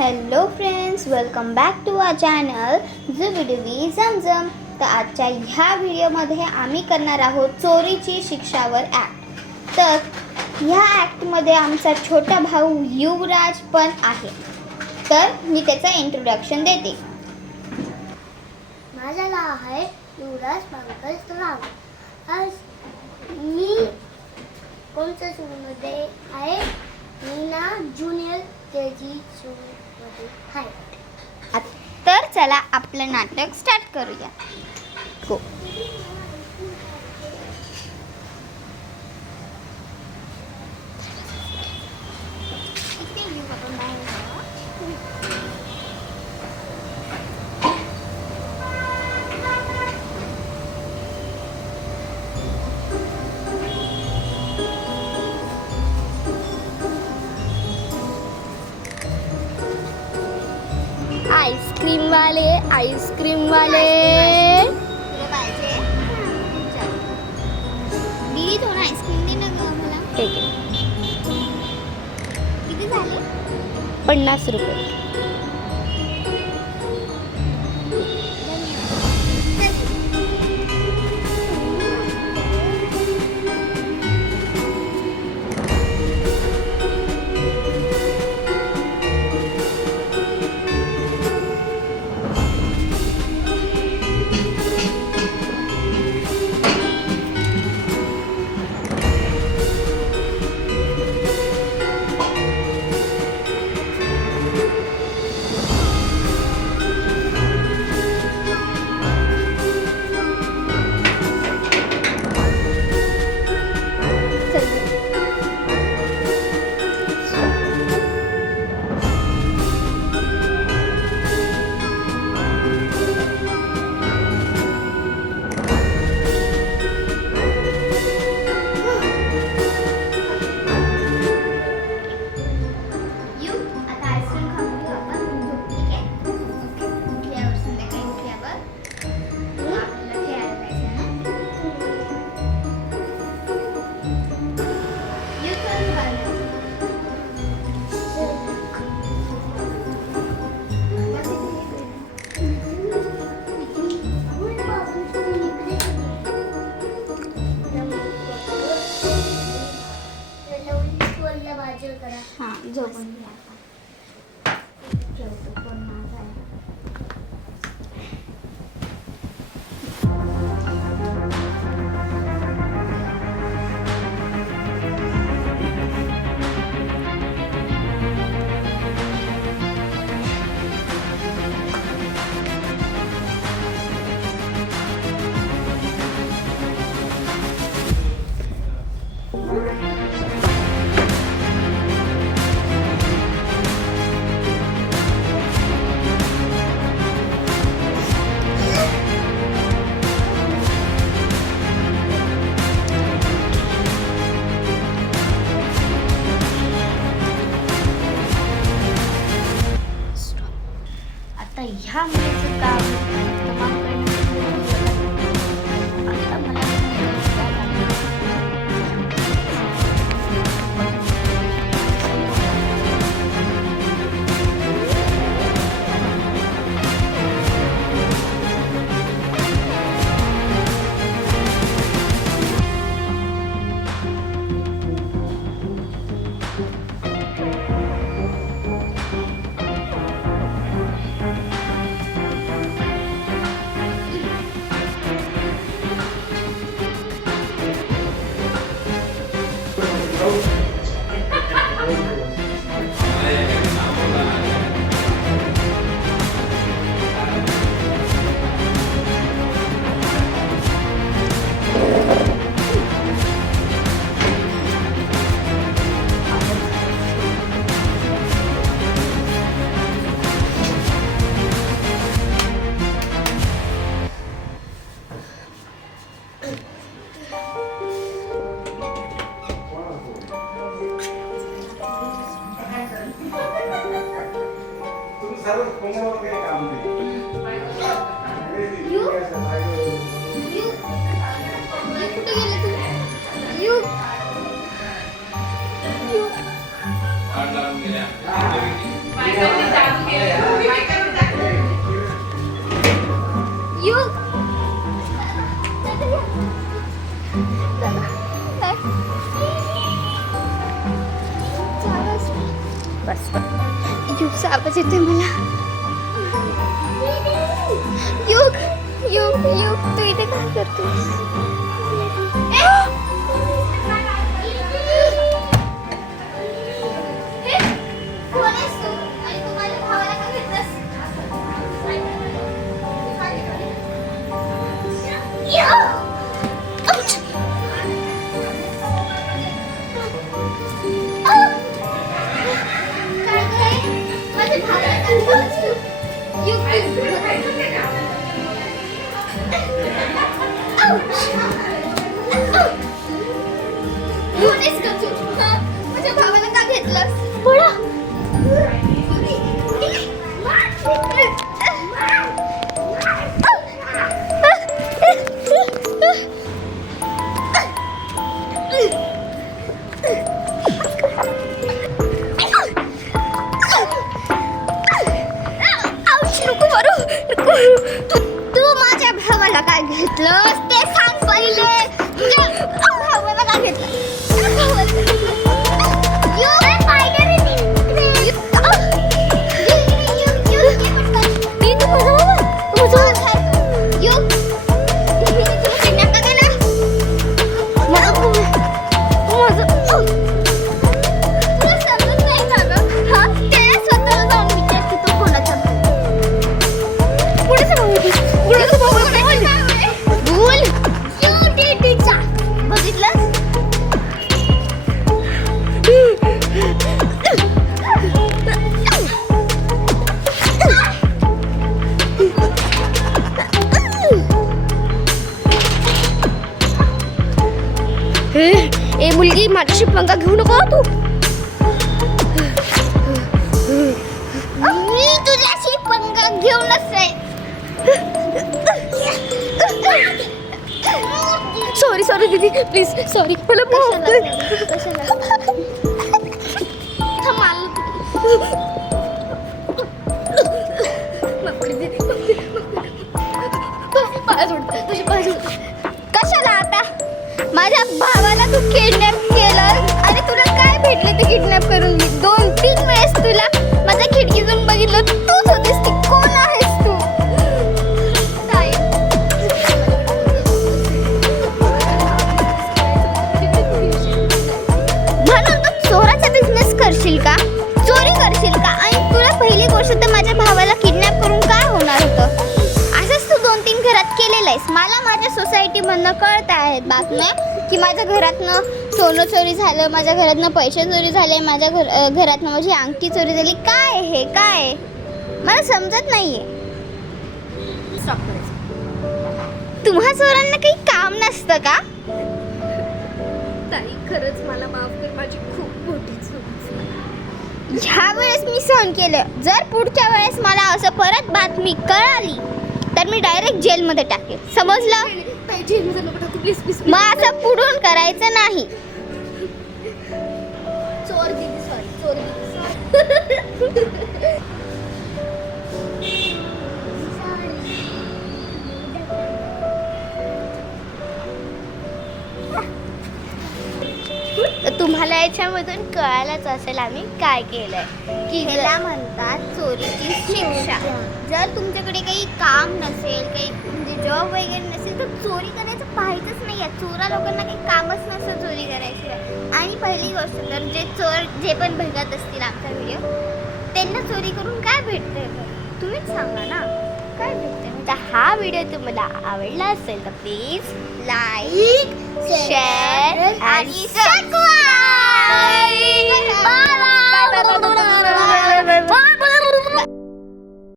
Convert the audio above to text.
Hello friends, welcome back to our channel Jubidubi Zamzam. तर आजच्या ह्या व्हिडिओमध्ये आम्ही करणार आहोत चोरीची शिक्षावर ॲक्ट. तर ह्या ॲक्टमध्ये आमचा छोटा भाऊ युवराज पण आहे. तर मी त्याचं इंट्रोडक्शन देते. माझं नाव आहे युवराज पंकज राव. आज मी कोणत्या स्कूलमध्ये आहे? मी ना ज्युनियर KG स्कूलमध्ये आहे. तर चला आपलं नाटक स्टार्ट करूया. गो. आईस्क्रीम वाले तुला पाहिजे? दीदी थोडं आईस्क्रीम दे ना गं मला. ठीक आहे. किती झाले? 50 रुपये. हां, झोपून घ्या. ठेवतो पण माझा आहे. आता ह्या मुलीचं काम तमाम आता मला Finally, बस युगचा आवाज येतोय मला. युग युग युग तू इथे काय करतोस? कोण आहेस तू? आणि तू माझ्या भावाला का घेतलंस? Ouch! काय काय? माझ्या भावाला का घेतलंस? युग कोण आहेस का तू? हा? माझ्या भावाला का घेतलंस? पळा. नको मारू, नको. तू माझ्या भावाला काय घेतलंस ते सांग पहिले. तुझ्या भावाला काय घेतलं? ए मुलगी माझ्याशी पंगा घेऊ नको तू. मी तुझ्याशी पंगा घेऊनच आहे. सॉरी सॉरी दीदी प्लीज सॉरी. मला माफ कर. कशाला आता? माझ्या भावाला तू किडनॅप केलं आणि तुला काय भेटलं ते किडनॅप करून? मी 2-3 वेळेस तुला माझ्या खिडकीतून बघितलं. तूच होतीस ती. कोण आहेस तू? म्हणून तू चोराचा बिझनेस करशील का? चोरी करशील का? आणि तुला पहिली गोष्ट तर माझ्या भावाला किडनॅप करून काय होणार होतं? असंच तू 2-3 घरात केलेलं आहेस. मला माझ्या सोसायटीमधनं कळत आहेत बातम्या की माझ्या घरातनं सोनं चोरी झालं, माझ्या घरातनं पैसे चोरी झाले, माझ्या घरातनं माझी अंगठी चोरी झाली. काय हे काय? मला समजत नाहीये. तुम्हा चोरांना काही काम नसतं का? ताई खरंच मला माफ कर. माझी खूप मोठी चूक झाली. ह्या वेळेस मी सहन केलं. जर पुढच्या वेळेस मला असं परत बातमी कळाली तर मी डायरेक्ट जेलमध्ये टाकेल. समजलं? ताई जेलमध्ये नको टाकू प्लीज प्लीज. मग असं पुढून करायचं नाही. चोर दीदी सॉरी. चोर दीदी तुम्हाला याच्यामधून कळायलाच असेल आम्ही काय केलंय की ह्याला म्हणतात चोरीची शिक्षा. जर तुमच्याकडे काही काम नसेल, काही म्हणजे जॉब वगैरे नसेल तर चोरी करायचं पाहायचंच नाही आहे. चोरा लोकांना काही कामच नसतं चोरी करायची. आणि पहिली गोष्ट तर जे चोर जे पण बघत असतील आमचा व्हिडिओ त्यांना चोरी करून काय भेटतंय? तुम्हीच सांगा ना काय भेटतंय? तर हा व्हिडिओ तुम्हाला आवडला असेल तर प्लीज लाईक, शेअर आणि सबस्क्राईब. Bye bye.